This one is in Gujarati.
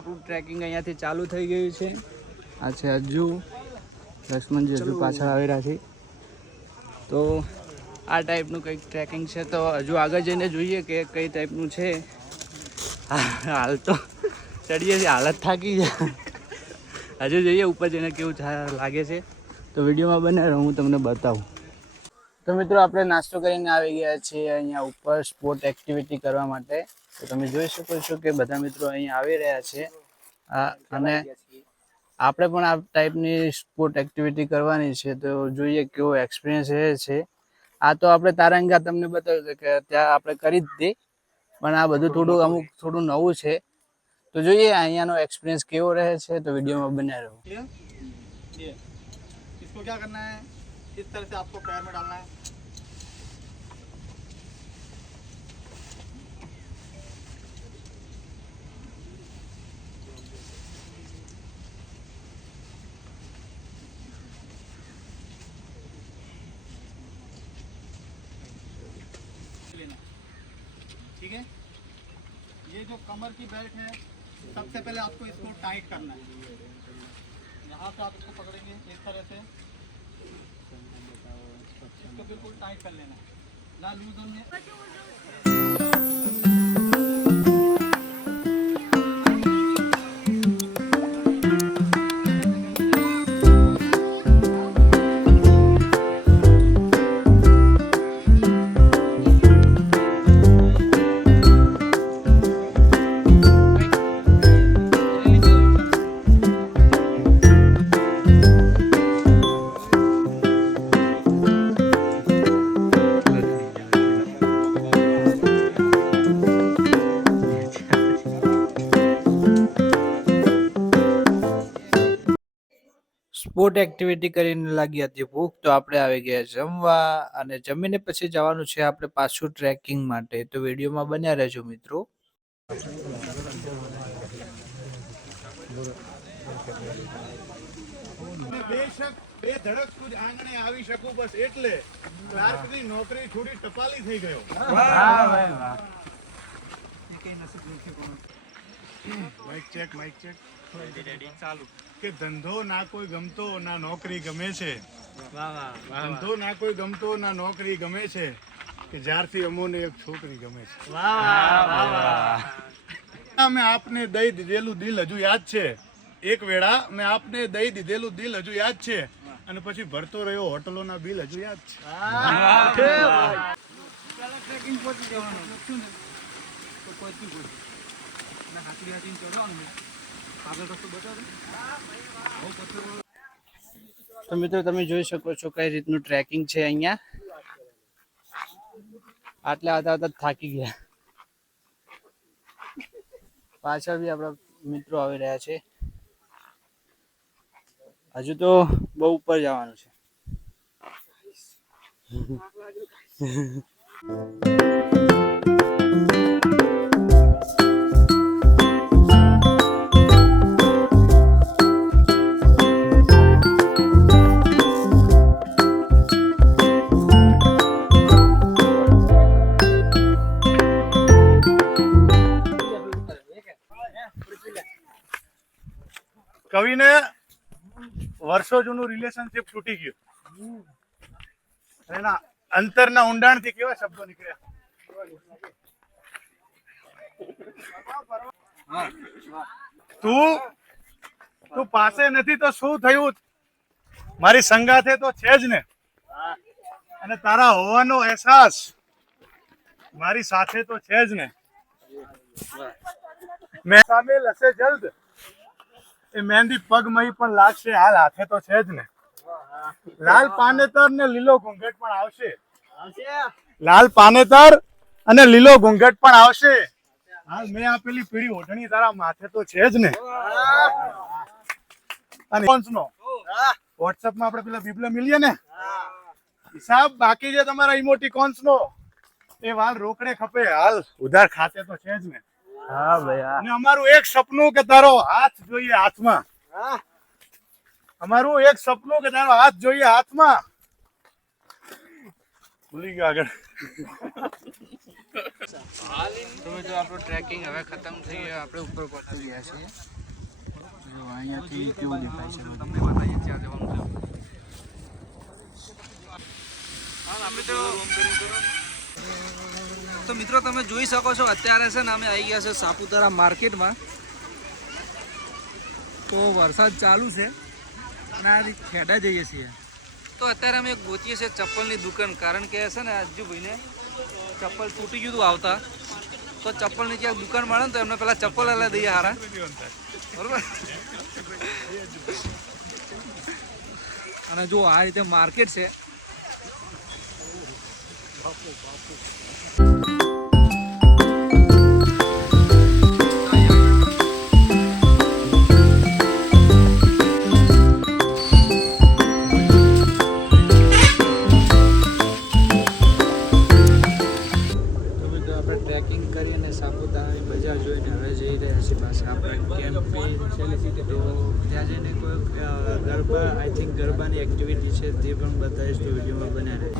આપણું ટ્રેકિંગ અહીંયાથી ચાલુ થઈ ગયું છે. આ છે હજુ લક્ષ્મણજી હજુ પાછળ આવી રહ્યા છે. તો આ ટાઈપનું કંઈક ટ્રેકિંગ છે. તો હજુ આગળ જઈને જોઈએ કે કઈ ટાઈપનું છે. હાલ તો ચડીએ છીએ, હાલત થાકી જાય. હજુ જોઈએ ઉપર જઈને કેવું લાગે છે. તો વિડીયોમાં બને હું તમને બતાવું. તો મિત્રો આપણે નાસ્તો કરીને આવી ગયા છીએ અહીંયા ઉપર સ્પોર્ટ એક્ટિવિટી કરવા માટે. તો તમે જોઈ શકો છો કે બધા મિત્રો અહીંયા આવી રહ્યા છે. અને આપણે પણ આ ટાઈપની સ્પોર્ટ એક્ટિવિટી કરવાની છે. તો જોઈએ કેવો એક્સપિરિયન્સ રહે છે. આ તો આપણે તારંગા તમને બતાવ્યું છે કે ત્યાં આપણે કરી જ દઈએ, પણ આ બધું થોડું નવું છે. તો જોઈએ અહીંયાનો એક્સપિરિયન્સ કેવો રહે છે. તો વિડીયોમાં બન્યા રહો. इसको क्या करना है, इस तरह से आपको पैर में डालना है. ठीक है, ये जो कमर की बेल्ट है सबसे पहले आपको इसको टाइट करना है. यहाँ से आप इसको पकड़ेंगे इस तरह से, इसको बिल्कुल टाइट कर लेना है ना लूज होने. સ્પોર્ટ એક્ટિવિટી કરીને લાગી હતી ભૂખ, તો આપણે આવી ગયા જમવા. અને જમીને પછી જવાનું છે આપણે પાછું ટ્રેકિંગ માટે. તો વિડીયોમાં બન્યા રહેજો મિત્રો. બેશક બે ધડક સુધી આંગણે આવી શકું બસ એટલે ક્લાર્કની નોકરી થોડી ટપાલી થઈ ગયો. વાહ ભાઈ વાહ. માઇક ચેક ચાલુ. કે ધંધો ના કોઈ ગમતો ના નોકરી ગમે છે. ધંધો ના કોઈ ગમતો ના નોકરી ગમે છે. કે જ્યારથી અમોને એક છોકરી ગમે છે. મેં આપને દઈ દીધેલું દિલ હજુ યાદ છે. એક વેળા મેં આપને દઈ દીધેલું દિલ હજુ યાદ છે. અને પછી ભરતો રહ્યો હોટલોના બિલ હજુ યાદ છે. તો મિત્રો તમે જોઈ શકો છો કઈ રીતનું ટ્રેકિંગ છે અહીંયા. આટલા આવતા થાકી ગયા. પાછળ બી આપણા મિત્રો આવી રહ્યા છે. હજુ તો બહુ ઉપર જવાનું છે. કવિને વર્ષો જૂનું રિલેશનશિપ તૂટી ગયું. એના અંતરના ઊંડાણ થી કેવા શબ્દો નીકળ્યા. તું પાસે નથી તો શું થયું, મારી સંગાથે તો છે જ ને. અને તારા હોવાનો અહેસાસ મારી સાથે તો છે જ ને. મેં સામે લસે જલ્દ એ મહેંદી પગમહી પણ લાગશે, હાલ હાથે તો છે જ ને. લાલ પાનેતર ને લીલો ઘૂંઘટ પણ આવશે. લાલ પાનેતર અને લીલો ઘૂંઘટ પણ આવશે. હાલ મેં આપેલી પીળી ઓઢણી તારા માથે તો છે જ ને. અને વોટ્સએપ માં આપણે પેલા બીબલા મિલીએ ને હિસાબ બાકી છે તમારા ઇમોટિકોન્સ નો. એ વાલ રોકડે ખપે, હાલ ઉધાર ખાતે તો છે જ ને. હા ભાઈ. અને અમારું એક સપનું કે તારો હાથ જોઈએ હાથમાં. અમારું એક સપનું કે તારો હાથ જોઈએ હાથમાં. ભૂલી ગયો આગળ. તો મિત્રો આપણું ટ્રેકિંગ હવે ખતમ થઈ ગયું, આપણે ઉપર પહોંચી ગયા છીએ. જો અહીંયાથી કેવું દેખાય છે તમને બતાવીએ ત્યાં જવાનું છે. તો મિત્રો તમે જોઈ શકો છો અત્યારે છે ને અમે આવી ગયા છે સાપુતારા માર્કેટમાં. તો વરસાદ ચાલુ છે અને આ ખેડા જઈએ છીએ. તો અત્યારે અમે ગોતીએ છીએ ચપ્પલની દુકાન, કારણ કે છે ને આજુભાઈને ચપ્પલ તૂટી ગયું હતું આવતા, તો ચપ્પલની ક્યાંક દુકાન મળે ને તો એમને પેલા ચપ્પલ હલા દઈએ હારા, બરોબર. અને જો આ રીતે માર્કેટ છે. ટ્રેકિંગ કરી અને સાપુતારાની બજાર જોઈને હવે જઈ રહ્યા છીએ પાછા આપણે કેમ્પે. તો ત્યાં જઈને કોઈ ગરબા, આઈ થિંક ગરબાની એક્ટિવિટી છે તે પણ બતાવીશ, તો વિડીયોમાં બન્યા રહે.